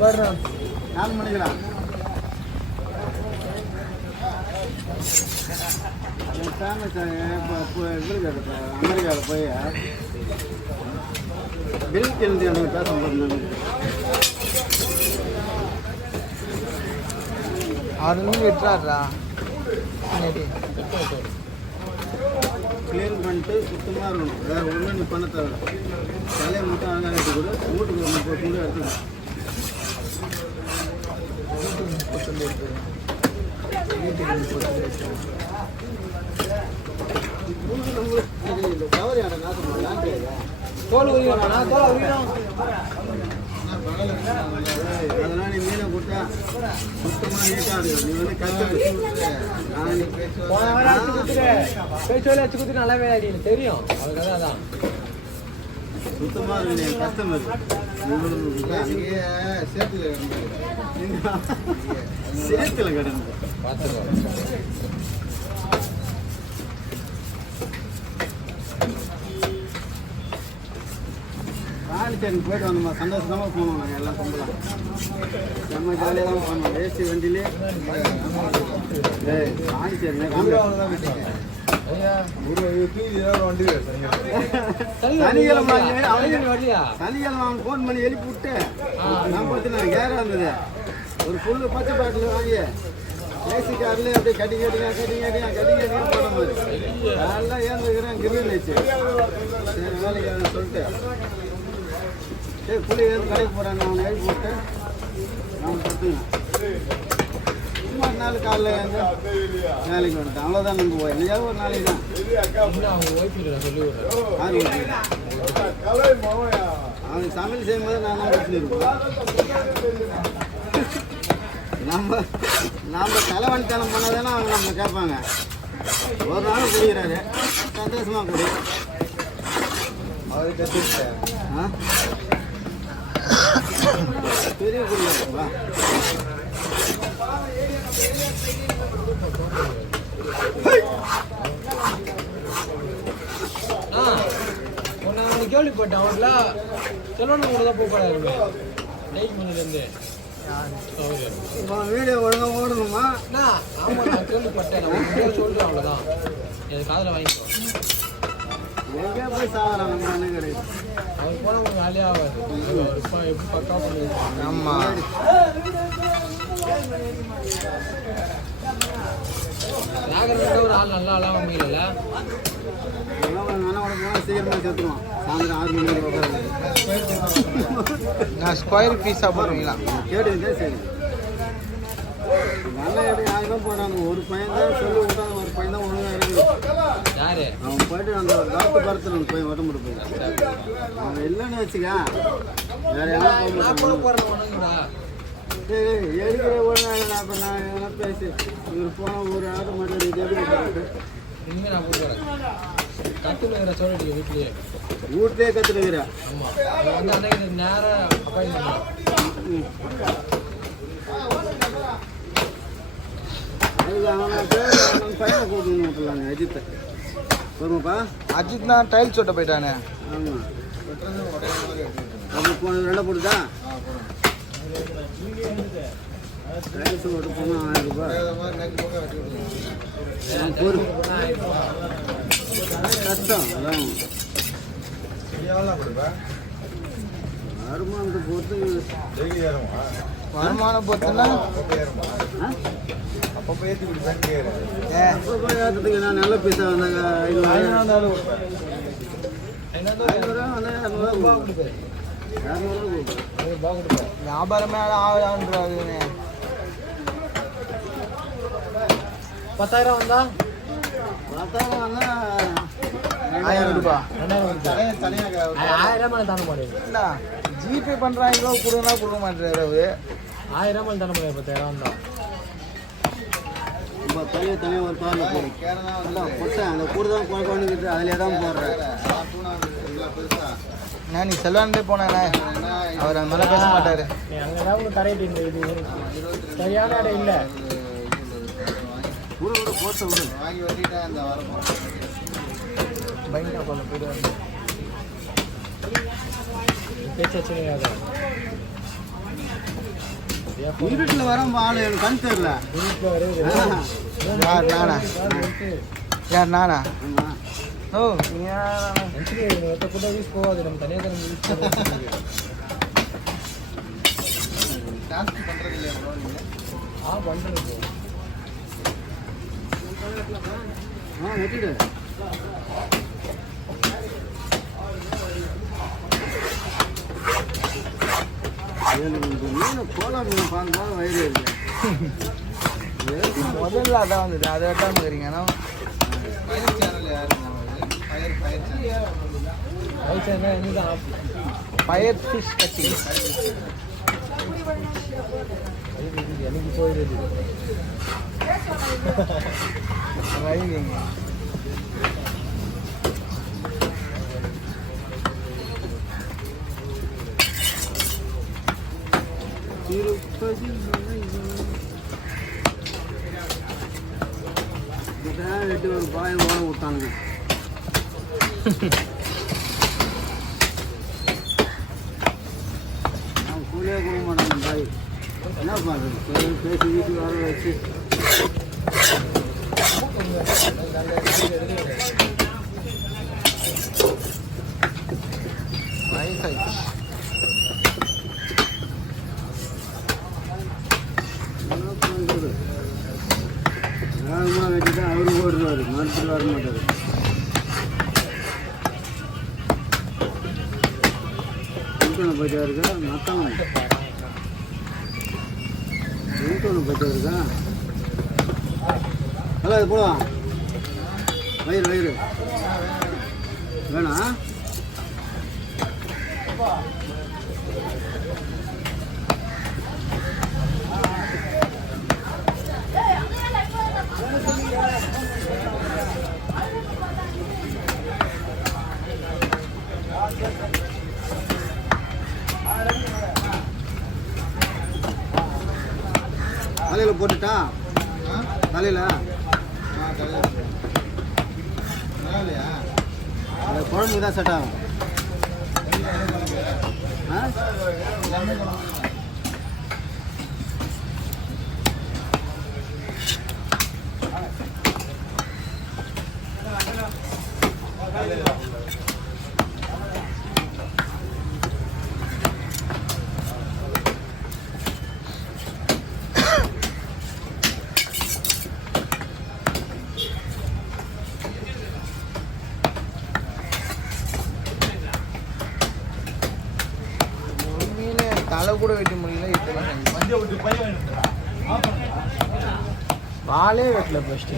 4 மணிக்கலாம் அமெரிக்காவில் போய் பில் கிளம்பி எனக்கு பேச முடியும். 6 மணி விட்டுறாரா கிளீன் பண்ணிட்டு சுத்தமாக இருக்கணும். வேறு ஒன்றும் நீ பண்ண தேவை. தலையை மட்டும் அழகாக எடுத்து கூட வீட்டுக்கு ஒன்று போட்டு எடுத்துக்கணும். அதெல்லாம் நீ மீனை கொடுத்தா சுத்தமாக நீட்டாக இருக்கும். நீ வந்து கஷ்டம் நல்லாவே தெரியும் அவருக்கு அதான் சுத்தமாக இருக்கு. நீ கஸ்டமர் அங்கேயே சேத்துல கிடந்து பார்த்துக்கோ. பாண்டிச்சேரி போயிட்டு வந்தோம்மா, சந்தோஷமாக போனோம். நாங்கள் எல்லாம் கும்பலாம் நம்ம ஜாலியாக தான் போனோம். வேஸ்டி வண்டியிலே பாண்டிச்சேரி சனிக்கிழமை அவன் ஃபோன் பண்ணி எழுப்பி விட்டு நான் பார்த்து கேராக இருந்தது. ஒரு ஃபுல்லு பச்சை பாட்டில் வாங்கி ஏசி கார்லேயே அப்படியே கட்டிங்க போன மாதிரி நல்லா ஏந்துக்கிறேன். கிரில் வச்சு சரி வேலைக்கு சொல்லிட்டு சரி புள்ளி ஏந்து கடைக்கு போகிறாங்க. அவனை எழுப்பி விட்டு அவன் கொடுத்துங்க. சும்மா நாள் காலைல ஏந்து வேலைக்கு வந்துட்டேன். அவ்வளோதான் நம்ம போய் இல்லையா ஒரு நாளைக்கு தான் அவனுக்கு சமையல் செய்யும்போது நான் தான் வச்சுருப்பேன். நம்ம தலைவன்தனம் பண்ணதானே அவங்க நம்ம கேட்பாங்க. ஒரு நாள் குடிக்கிறாரு சந்தோஷமாக குடி. பெரிய குடிக்கிறா கேள்விப்பட்டேன். அவர்ல செல்வன் கூட தான் போகக்கூடாது நெய்மணிலேருந்து வீடியோ ஒழுங்காக ஓடணுமா? ஆமாம் நான் கேள்விப்பட்டேன். நான் சொல்கிறேன் அவ்வளோதான். எனக்கு காதில் வாங்கிக்கோ. எங்கே போய் சாகிறான் நம்ம என்ன கிடையாது. அவர் போனால் உங்களுக்கு வேலையே ஆகாது. எப்படி பக்கா பண்ணிருக்கோம். ஆமாம் நாகரிக ஒரு ஆள் நல்லா ஆளாக முடியல. சீக்கிரமாக சேர்த்துருவான். சாயந்தரம் 6 மணிக்கு நான் ஸ்கொயர் பீஸாக போடுவீங்களா? கேட்டுக்கிட்டே சரி நல்லா எப்படி 1000 போனாங்க. ஒரு பையன் தான் சொல்லி விட்டாங்க. ஒரு பையன் தான் ஒழுங்காக இருக்குது. யாரு அவன் போயிட்டு அந்த டாக்டர் பரத்தில் போய் உடம்பு கொடுப்பீங்க. அவன் இல்லைன்னு வச்சுக்க வேற யாரும் போடுறேன். சரி எடுக்கிற ஒழுங்காக நான் இப்போ நான் எதனா பேசி இவர் போனால் ஒரு ஆடு மட்டும் இது எப்படி இனிமேல் நான் போடுறேன். கற்றுக்கிற சொல்லிட்டு வீட்லேயே கற்றுக்கிறேன். ஆமாம் வந்து அன்னைக்கு நேரம் அப்பாயின்மெண்ட் பையனை கூட்டணும் விட்டுலாங்க. அஜித்தை வருமாப்பா. அஜித் தான் டைல்ஸ் ஓட்ட போயிட்டானே. ஆமாம் அப்படி போன 2 போட்டுதா டைல்ஸ் ஓட்ட போனால் 1000 ரூபாய் கஷ்டம். அதான் வருமானத்தை பொறுத்து வருமானம் பொறுத்துனா அப்போ போய் ஏற்றுறதுக்கு நான் நல்ல பீஸா வந்தாங்க. 500 வியாபாரமே ஆகுதான்றாருன்னு 10,000 வந்தா 10,000 வந்தா 1000 ரூபாய் 1000 தான முடியும். ஜிபே பண்றாங்க கொடுனா கொடுக்க மாட்டேறாரு. அவரு 1000 தான முடியும். 10,000 வந்தா தனியாக ஒரு பால் போடும் பொட்டை அந்த கூடு தான் குழந்தைக்கிட்டு அதிலே தான் போடுறேன். நான் நீ செல்வாண்டே போனேண்ணே. அவர் அந்த மாதிரி பேச மாட்டாரு. அங்கதான் கரையிட்டு இது சரியான இடம் இல்லை. கூட போட்ட விடு வாங்கி வட்டிட்டா அந்த வாரம் பயங்கர கொள்ள போயிடுவாங்க. பேச்சு இருட்டில் வர ஆள் எனக்கு கண் தெரியல. வீட்டில் வரவே யார் நானா? யார் நானா? ஆமாம். ஓ நீங்கள் ஒருத்த கூட வீஸ் போகாது நம்ம தனியாக தான் டான்ஸ் பண்ணுறது இல்லையா ப்ரோ நீங்கள்? பண்ணுறது வெட்டிடு. எனக்கு இந்த மீன் கோலா மீன் பார்க்கும்போது வயிறு இருக்கு. முதல்ல அதான் வந்தது, அதை வெட்டாமல் இருக்கிறீங்க. ஆனால் ஃபயர் சேனல் யாருங்க? ஃபயர் சேனல் வயசாக என்னதான் ஃபயர் ஃபிஷ் கட்டிங். எனக்கு போயிடுது வைங்க. திருப்பதி வெட்டி ஒரு பாய் ஓட விட்டானுங்க. நான் கூலியே கொடுக்க மாட்டாங்க பாய். என்ன பண்ணுறது? பேசி வீட்டுக்கு வர வச்சு வயசாயிடுச்சு. என்ன பண்ணுறது? வேகமாக வெட்டிட்டு அவரு ஓடுறாரு, மறுத்துட்டு வர மாட்டார். போயிட்டா இருக்கா மத்தவங்க போயிட்டா இருக்கா. ஹலோ இது போலாம். வயிறு வேணா தலையில் போட்டுட்டா தலையில் அது குழம்புக்கு தான் செட் ஆகும். தலை கூட வெட்ட முடியல. இப்போதான் வாலே வெட்டல ஃபஸ்ட்டு.